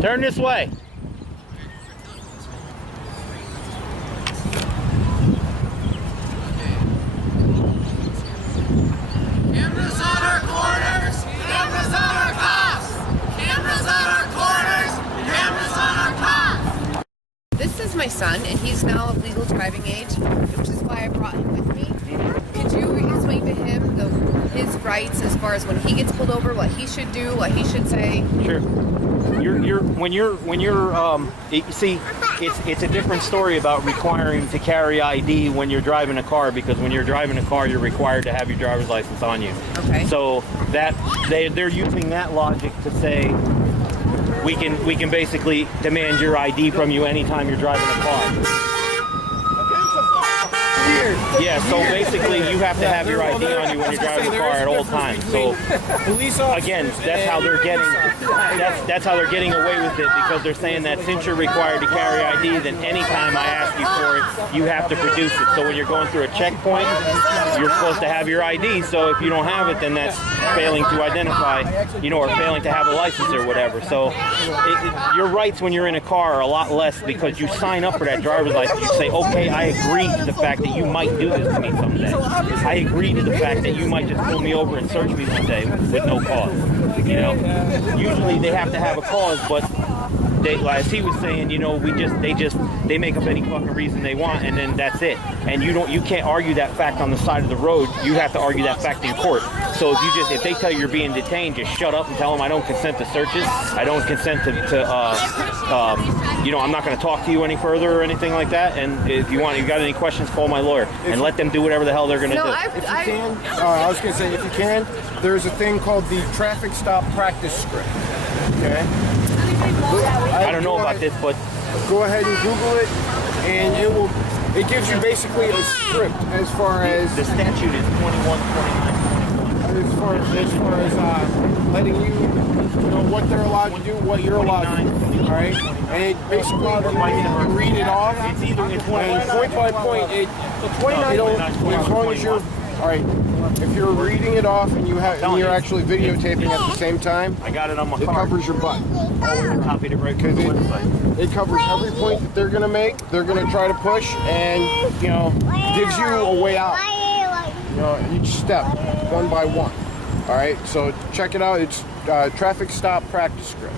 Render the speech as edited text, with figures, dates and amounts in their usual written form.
Turn this way. Cameras on our corners, cameras on our cops. Cameras on our corners, cameras on our cops. This is my son, and he's now of legal driving age, which is why I brought him with me. Could you explain to him his rights as far as when he gets pulled over, what he should do, what he should say? Sure. You see, it's a different story about requiring to carry ID when you're driving a car, because when you're driving a car, you're required to have your driver's license on you. Okay. So that they're using that logic to say we can basically demand your ID from you anytime you're driving a car. Yeah, so basically you have to have your ID on you when you're driving a car at all times. So again, that's how they're getting away with it, because they're saying that since you're required to carry ID, then anytime I ask you for it, you have to produce it. So when you're going through a checkpoint, you're supposed to have your ID. So if you don't have it, then that's failing to identify, or failing to have a license or whatever. So your rights when you're in a car are a lot less, because you sign up for that driver's license. You say, okay, I agree to the fact that you might do this to me someday. I agree to the fact that you might just pull me over and search me one day with no cause. Usually they have to have a cause, but as he was saying, they make up any fucking reason they want, and then that's it. And you can't argue that fact on the side of the road. You have to argue that fact in court. So if they tell you you're being detained, just shut up and tell them I don't consent to searches. I don't consent I'm not going to talk to you any further or anything like that. And if you got any questions, call my lawyer and let them do whatever the hell they're going to do. I was going to say, if you can, there's a thing called the traffic stop practice script. Okay. I don't know about this, but go ahead and Google it, and it gives you basically a script as far as the statute is 2129. As far as letting you know what they're allowed to do, what you're allowed to do, all right? And it basically, you read it off, and point by point, as long as you're, all right, if you're reading it off and you're actually videotaping at the same time, I got it on my car. It covers your butt. Copied it right from the website. It covers every point that they're going to make, they're going to try to push, and, gives you a way out. Each step, one by one. All right, so check it out. It's traffic stop practice script.